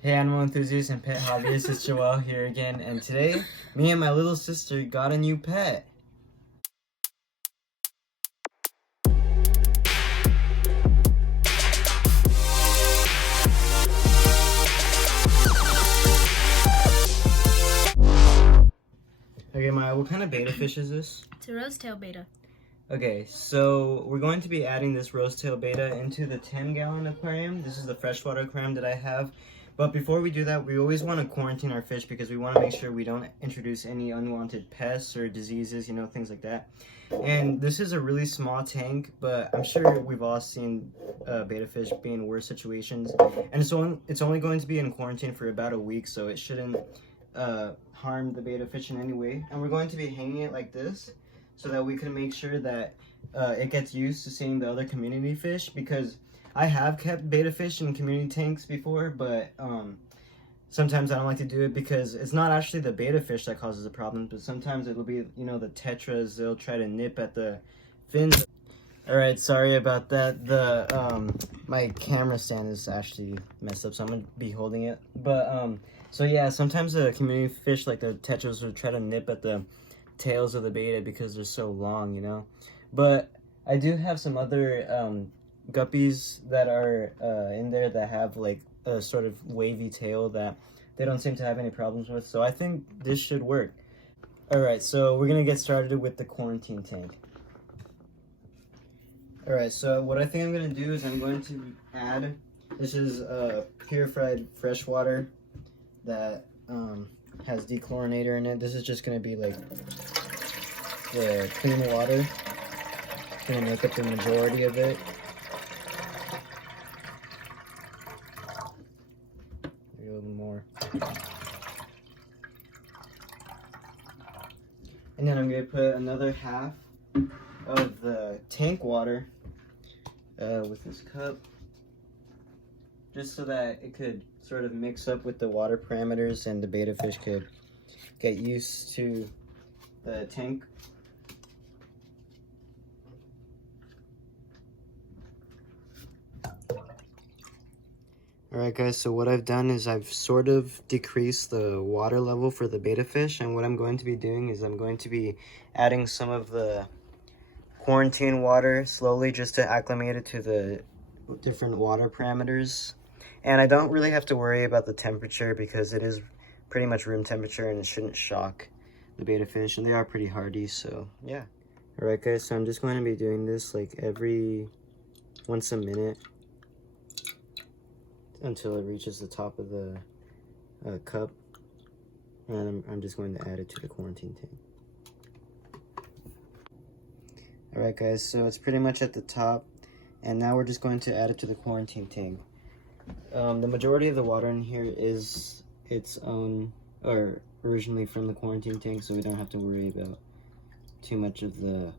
Hey animal enthusiasts and pet hobbyists, it's Joel here again, and today, me and my little sister got a new pet. Okay, Maya, what kind of betta fish is this? It's a rose-tail betta. Okay, so we're going to be adding this rose-tail betta into the 10-gallon aquarium. This is the freshwater aquarium that I have. But before we do that, we always want to quarantine our fish because we want to make sure we don't introduce any unwanted pests or diseases, things like that. And this is a really small tank, but I'm sure we've all seen betta fish be in worse situations. And so it's only going to be in quarantine for about a week, so it shouldn't harm the betta fish in any way. And we're going to be hanging it like this so that we can make sure that it gets used to seeing the other community fish, because I have kept betta fish in community tanks before, but sometimes I don't like to do it because it's not actually the betta fish that causes the problem, but sometimes it'll be, the tetras. They'll try to nip at the fins. Alright, sorry about that. My camera stand is actually messed up, so I'm gonna be holding it. But so yeah, sometimes the community fish like the tetras will try to nip at the tails of the betta because they're so long, But I do have some other guppies that are in there that have like a sort of wavy tail that they don't seem to have any problems with, so I think this should work. Alright, so we're gonna get started with the quarantine tank. Alright, so what I think I'm gonna do is I'm going to add, this is purified fresh water that has dechlorinator in it. This is just gonna be like the clean water. It's gonna make up the majority of it. Maybe a little more. And then I'm gonna put another half of the tank water with this cup, just so that it could sort of mix up with the water parameters and the betta fish could get used to the tank. Alright guys, so what I've done is I've sort of decreased the water level for the betta fish, and what I'm going to be doing is I'm going to be adding some of the quarantine water slowly just to acclimate it to the different water parameters. And I don't really have to worry about the temperature because it is pretty much room temperature and it shouldn't shock the betta fish, and they are pretty hardy, so yeah. Alright guys, so I'm just going to be doing this like once a minute until it reaches the top of the cup, and I'm just going to add it to the quarantine tank. Alright guys, so it's pretty much at the top, and now we're just going to add it to the quarantine tank. The majority of the water in here is its own, or originally from the quarantine tank, so we don't have to worry about too much of the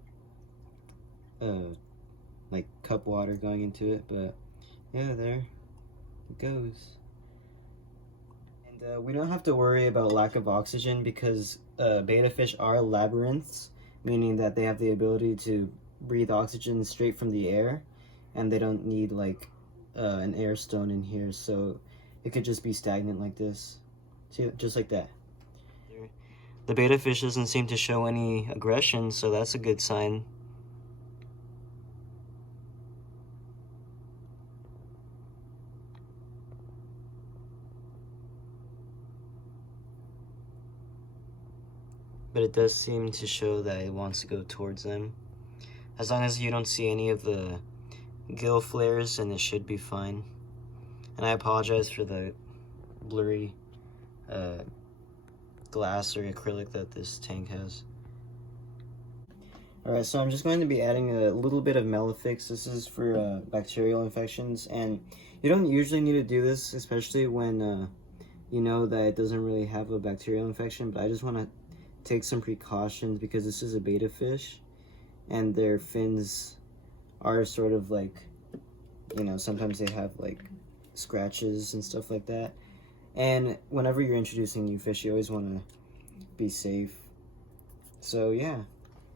like cup water going into it. But yeah, there it goes. And we don't have to worry about lack of oxygen because betta fish are labyrinths, meaning that they have the ability to breathe oxygen straight from the air, and they don't need like an air stone in here, so it could just be stagnant like this. See, just like that. The betta fish doesn't seem to show any aggression, so that's a good sign. But it does seem to show that it wants to go towards them. As long as you don't see any of the gill flares, then it should be fine. And I apologize for the blurry glass or acrylic that this tank has. Alright, so I'm just going to be adding a little bit of Melifix. This is for bacterial infections, and you don't usually need to do this, especially when you know that it doesn't really have a bacterial infection, but I just want to take some precautions because this is a betta fish and their fins are sort of like, sometimes they have like scratches and stuff like that. And whenever you're introducing new fish, you always want to be safe. So yeah,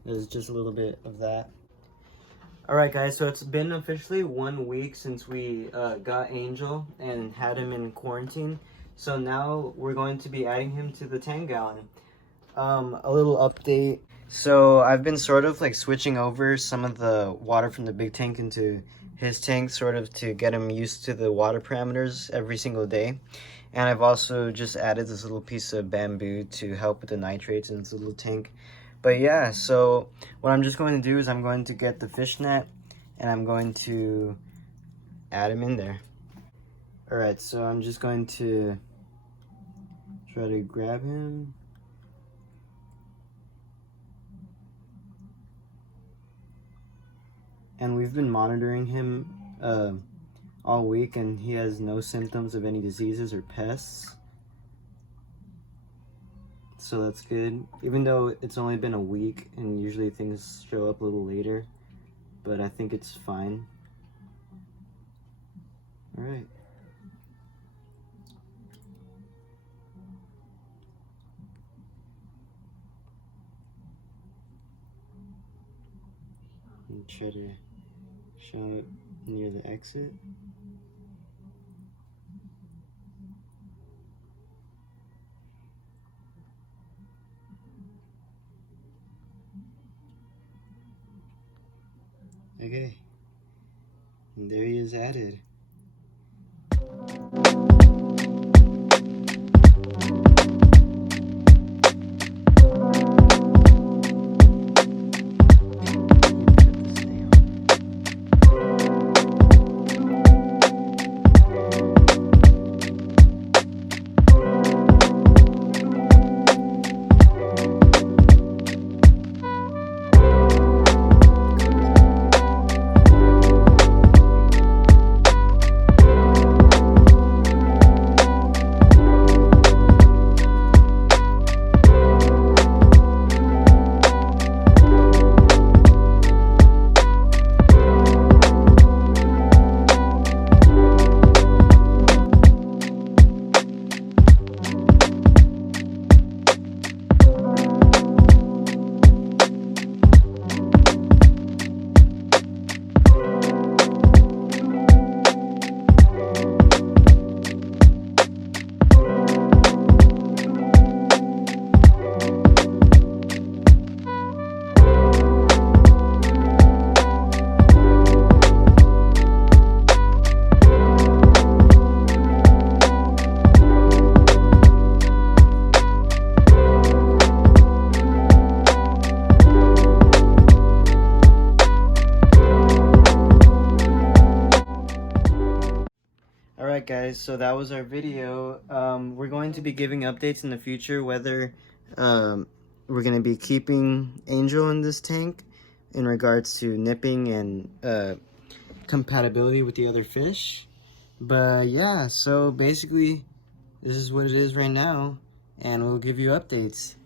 there's just a little bit of that. Alright guys, so it's been officially 1 week since we got Angel and had him in quarantine. So now we're going to be adding him to the 10 gallon. A little update. So I've been sort of like switching over some of the water from the big tank into his tank, sort of to get him used to the water parameters every single day. And I've also just added this little piece of bamboo to help with the nitrates in this little tank. But yeah, so what I'm just going to do is I'm going to get the fish net and I'm going to add him in there. Alright, so I'm just going to try to grab him. And we've been monitoring him all week, and he has no symptoms of any diseases or pests. So that's good, even though it's only been a week and usually things show up a little later, but I think it's fine. All right. And try to show it near the exit. Okay, and there he is added. Alright guys, so that was our video. We're going to be giving updates in the future whether we're going to be keeping Angel in this tank in regards to nipping and compatibility with the other fish. But yeah, so basically this is what it is right now, and we'll give you updates.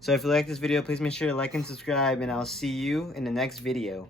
So if you like this video, please make sure to like and subscribe, and I'll see you in the next video.